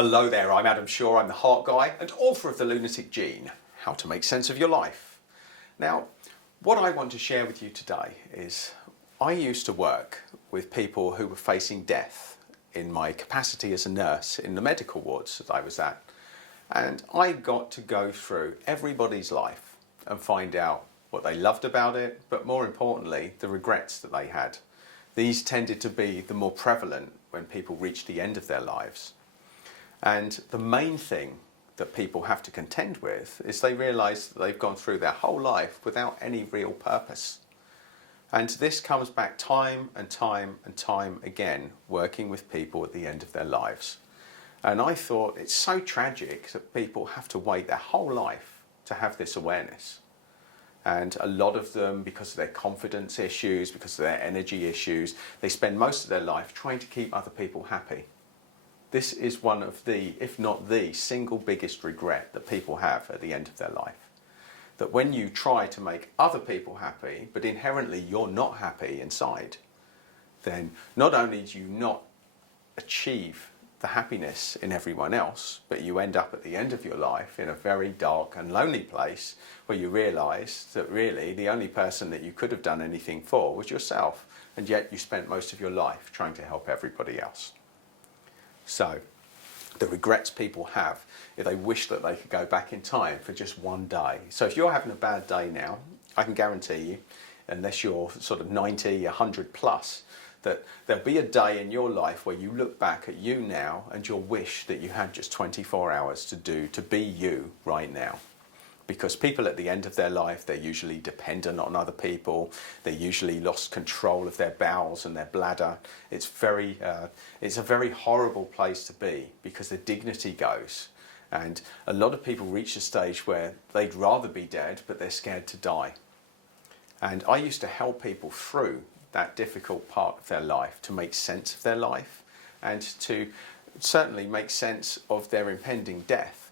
Hello there, I'm Adam Shaw, I'm the Heart Guy and author of The Lunatic Gene, How to Make Sense of Your Life. Now, what I want to share with you today is I used to work with people who were facing death in my capacity as a nurse in the medical wards that I was at. And I got to go through everybody's life and find out what they loved about it, but more importantly, the regrets that they had. These tended to be the more prevalent when people reached the end of their lives. And the main thing that people have to contend with is they realise that they've gone through their whole life without any real purpose. And this comes back time and time and time again, working with people at the end of their lives. And I thought it's so tragic that people have to wait their whole life to have this awareness. And a lot of them, because of their confidence issues, because of their energy issues, they spend most of their life trying to keep other people happy. This is one of the, if not the, single biggest regret that people have at the end of their life. That when you try to make other people happy, but inherently you're not happy inside, then not only do you not achieve the happiness in everyone else, but you end up at the end of your life in a very dark and lonely place where you realise that really the only person that you could have done anything for was yourself, and yet you spent most of your life trying to help everybody else. So, the regrets people have if they wish that they could go back in time for just one day. So if you're having a bad day now, I can guarantee you, unless you're sort of 90, 100 plus, that there'll be a day in your life where you look back at you now and you'll wish that you had just 24 hours to be you right now. Because people at the end of their life, they're usually dependent on other people. They usually lost control of their bowels and their bladder. It's a very horrible place to be because the dignity goes. And a lot of people reach a stage where they'd rather be dead, but they're scared to die. And I used to help people through that difficult part of their life to make sense of their life and to certainly make sense of their impending death.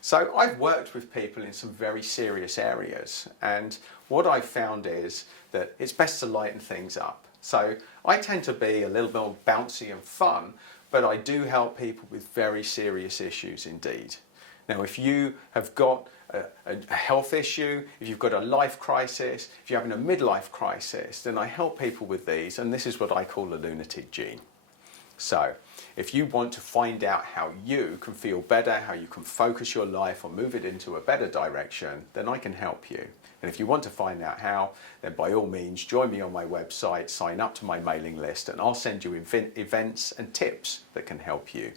So I've worked with people in some very serious areas, and what I've found is that it's best to lighten things up. So I tend to be a little more bouncy and fun, but I do help people with very serious issues indeed. Now, if you have got a health issue, if you've got a life crisis, if you're having a midlife crisis, then I help people with these, and this is what I call the lunatic gene. So, if you want to find out how you can feel better, how you can focus your life or move it into a better direction, then I can help you. And if you want to find out how, then by all means join me on my website, sign up to my mailing list, and I'll send you events and tips that can help you.